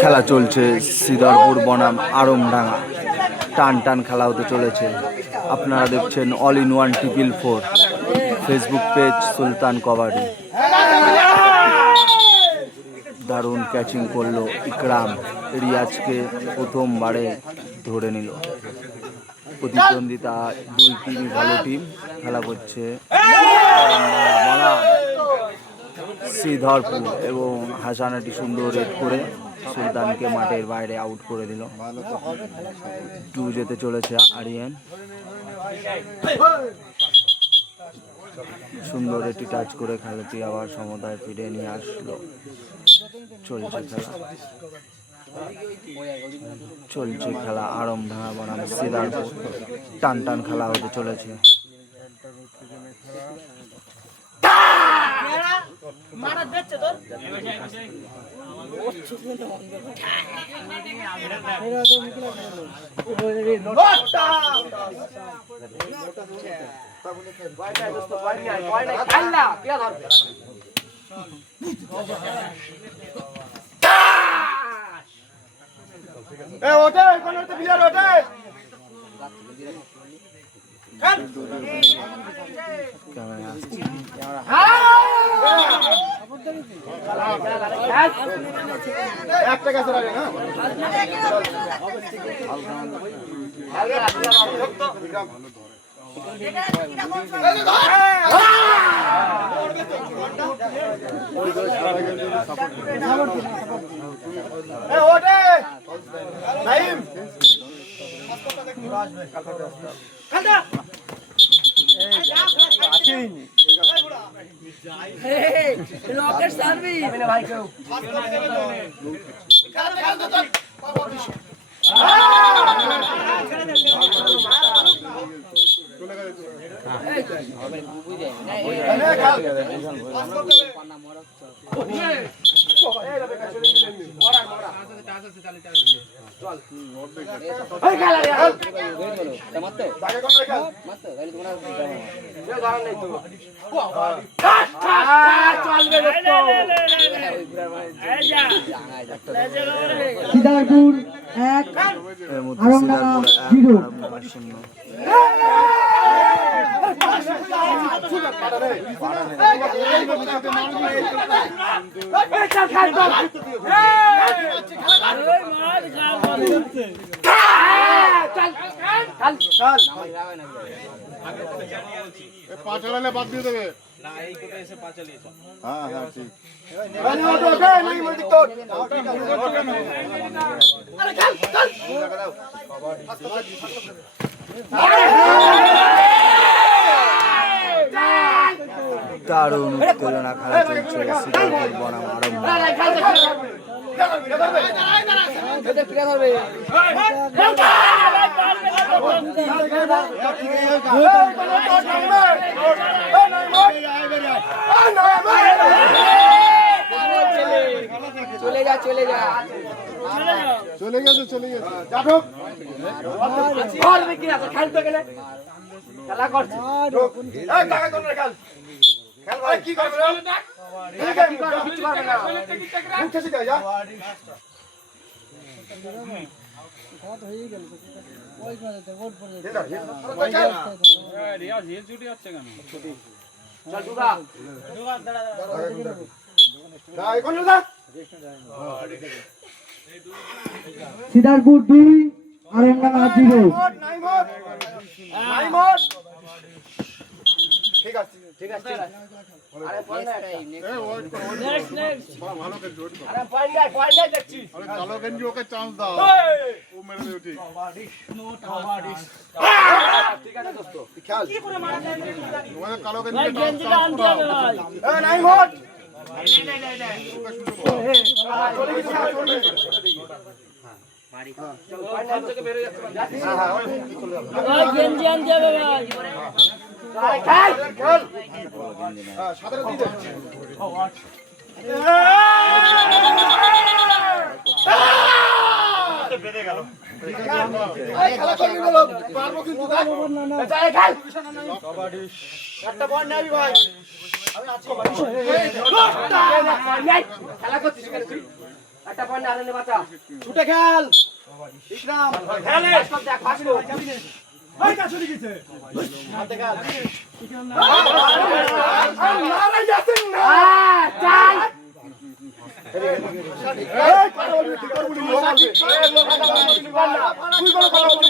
খেলা চলছে শ্রীধরপুর বনাম আড়ংডাঙ্গা। টান টান খেলা হতে চলেছে। আপনারা দেখছেন all in one 444 Facebook page Sultan Kabaddi. দারুণ ক্যাচিং করলো ইকরাম, রিয়াজকে প্রথমবারে ধরে নিল। প্রতিদ্বন্দ্বিতা দুই টিমই ভালো টিম, খেলা করছে শ্রীধরপুর এবং হাসানাটি সুন্দর রেড করে সুলতানকে মাঠের বাইরে আউট করে দিল। টু যেতে চলেছে আরিয়ান, সুন্দর একটি টাচ করে খেলাটি আবার সমতায় ফিরে নিয়ে আসলো। চলছে খেলা আড়ংডাঙ্গা বনাম শ্রীধরপুর। টান টান খেলা হতে চলেছে। রকেট সার্ভিস ভাই কেউ শ্রীধরপুর 1 আড়ংডাঙ্গা 0। পাঁচালে বাদ দিয়ে দেবে না, এই কোটা এসে পাঁচালিয়েছে। হ্যাঁ হ্যাঁ ঠিক। দারুণ উত্তেজনা খেলা চলছে শ্রীধরপুর বনাম চলে যা চলে যা চলে গেছে চলে গেছে। খেলতে গেলে খেলা করছে কি করবে শ্রীধরপুর 2 আড়ংডাঙ্গা 0। ঠিক আছে ঠিক আছে আরে পয়েন্ট ভালো করে জোর আরে পয়েন্ট দেখছি আরে কালো গেঞ্জি ওকে চান্স দাও, ও মেরে দেবে ঠিক। ঠিক আছে দোস্ত খেল কি করে মারা যায় তোমাদের কালো গেঞ্জি চান্স দাও। এ নাই মোট একটা পয়েন্ট আনন্দ বাঁচা ছুটে খেল বিক্রম খেলে সব দেখ ফাঁসলো ওই কাজ চলে গেছে হাতে খেল নারে যাসিন না চাল এই কথা বলবি ঠিক করে বলি ও মারবি তুই বড় কথা বলবি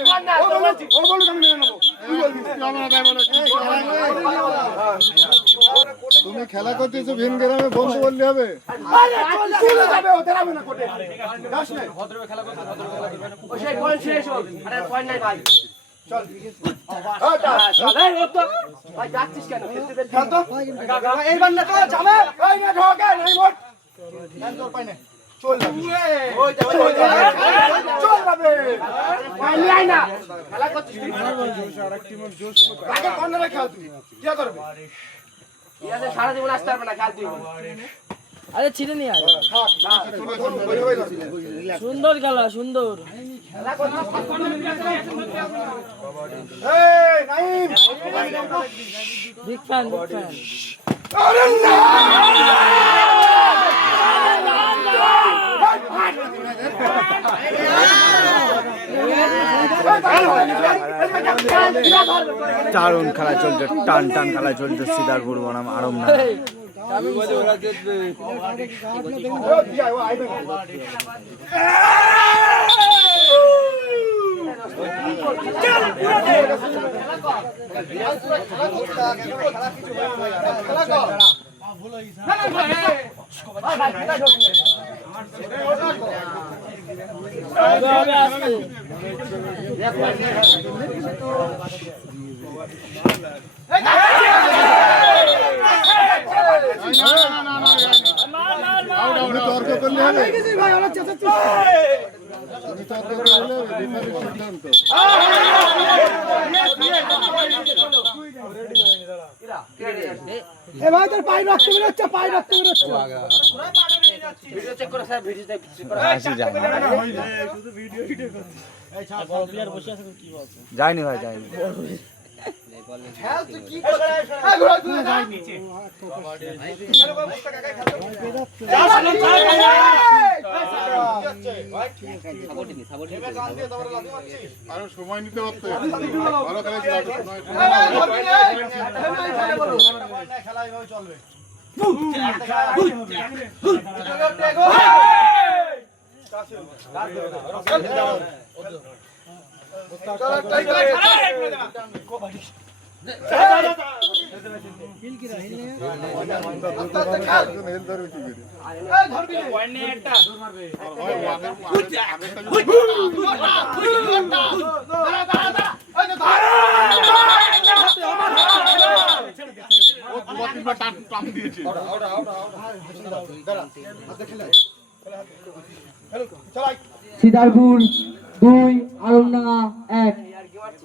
ও বলু আমি নিয়ে নেব তুই বলবি আমরা গায় বলে তুমি খেলা করতেছো ভিন গ্রামে বন্ধু বললে হবে? আরে চলে যাবে ও দাঁড়াবে না কোটে গাছ নাই ভদ্রভাবে খেলা করতে ও সেই পয়েন্ট শেষ হল আরে পয়েন্ট নাই ভাই চল চল এই ও তো ভাই যাচ্ছিস কেন খেলতে দে খেল তো এইবার না তো যাবে এই না ঢোকে নাই মোট জান তোর পাই না চল ওই যাবে চল যাবে ভাই লাই না খেলা করছিস তুই আগে কর্নারে খেল তুই কি করবি ঠিক আছে সারা জীবন আসতে পারবে না খেল তুই আরে ছিঁড়ে নিয়ে আয় থাক সুন্দর খেলা সুন্দর খেলা করছিস এই নাইম বিগ ফ্যান আরে না দারুণ খেলা চলছে, টান টান খেলা চলছে সিদারপুর বনাম আরমডাঙ্গা। তুমি তর্ক করলে হবে? তুমি তর্ক করলে সিদ্ধান্ত। এ ভাই তোর পায়ে রক্ত বেরোচ্ছে, পায়ে রক্ত বেরোচ্ছে। ভিডিও চেক করে স্যার ভিডিও চেক করে যায়নি ভাই, যায়নি। খেল তুই কি করছিস এই ঘোড়া তুই যা নিচে খেলো করে বসে কাকা খেলো যা সামনে চল আরো সময় নিতে হচ্ছে। ভালো খেলেছি, খেলা এইভাবে চলবে হেল ধরবে কি করে? ও দুবার তিনবার টান দিয়েছে। সিদারপুর 2 আরমডাঙ্গা 1।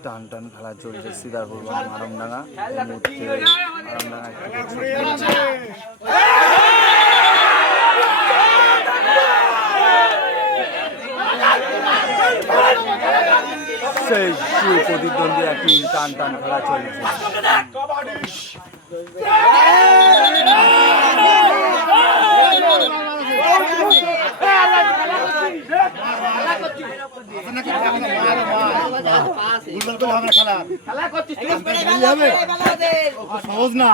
টান টান খেলা চলছে সিদারপুর বনাম আরমডাঙ্গা। এই মুহূর্তে আরমডাঙ্গা সেই প্রতিদ্বন্দ্বী একটি টান টান খেলা চলছে। খেলা করছিস সহজ না।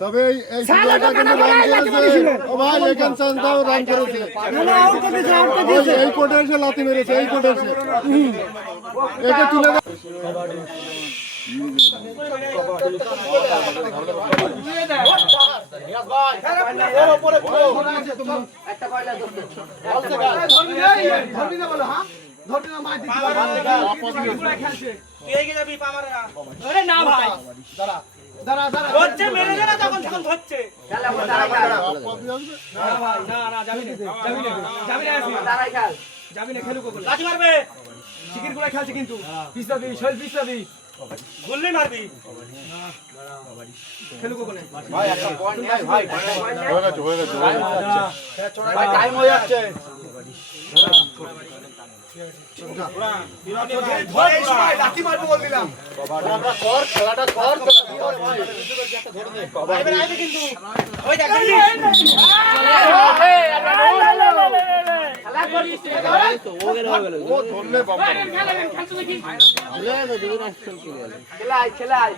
তবে এই সুযোগটা কিন্তু রান করেছে। ও ভাই এখান চান্দাও রান করেছে। এই কোটে এসে লাথি মেরেছে, এই কোটে এসে এটা তুলে একটা পয়লা খেলছে কিন্তু পিছাবি শৈল পিছাবি বললে মারবি খেলু কোনে ভাই একটা পয়েন্ট নাই ভাই হয়ে গেছে, হয়ে গেছে, হয়ে গেছে। ভাই টাইম হয়ে যাচ্ছে খেলাই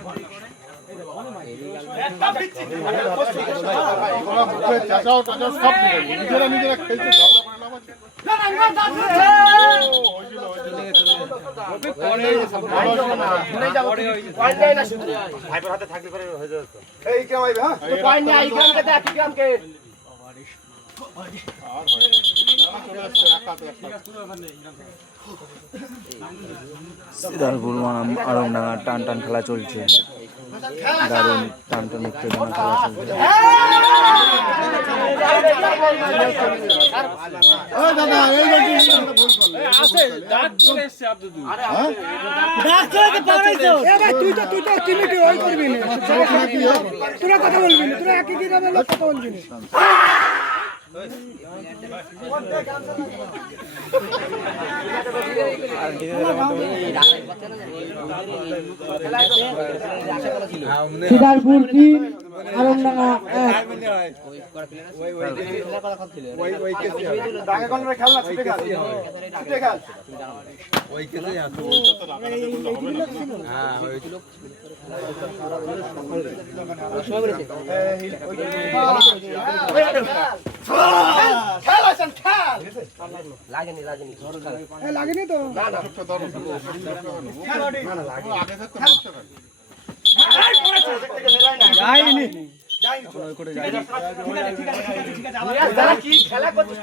চাচাও টাচাও সব নিজেরা নিজেরা খেলছে সিদারপুর বনাম আড়মডাঙ্গা টান টান খেলা চলছে, দারুণ টান টান উত্তেজনা খেলা চলছে। দাদা এই তুই তো টিমিটি ওই করবি না, তোরা কথা বলবি না, তোরা একই কথা বলবি না। সিদারপুর 3 আড়মডাঙ্গা 1 লাগেনি তো খেলা করছিস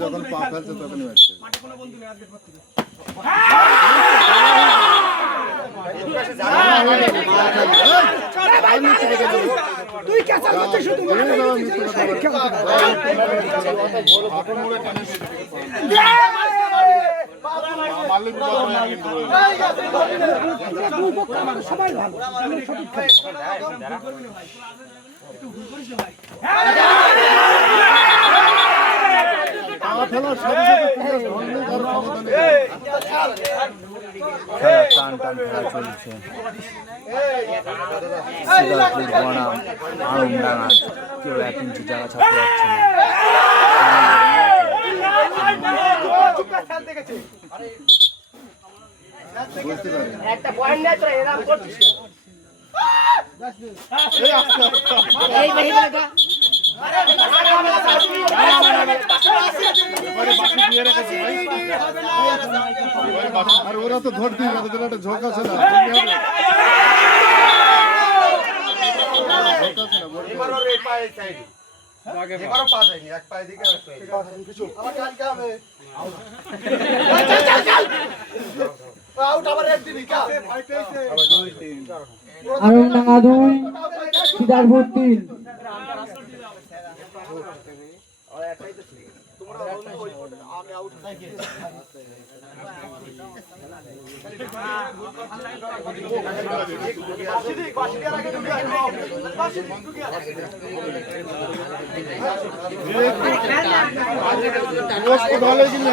যখন পা ফেলছে তখনই হচ্ছে তুই কেসা করছিস শুধু সবাই ভালো সঠিক খেলা টান টান খেলা চলছে, সিদারপুর বনাম আড়মডাঙ্গা, কেউ 1 ইঞ্চি জায়গা ছাড়তে পারছে না। একটা পয়েন্ট নেই তোরা এরকম করছিস আর ওরা তো ধরতে একটা ঝোঁক আছে না আড়মডাঙ্গা 2 সিদারপুর 3। ভালো কিন্তু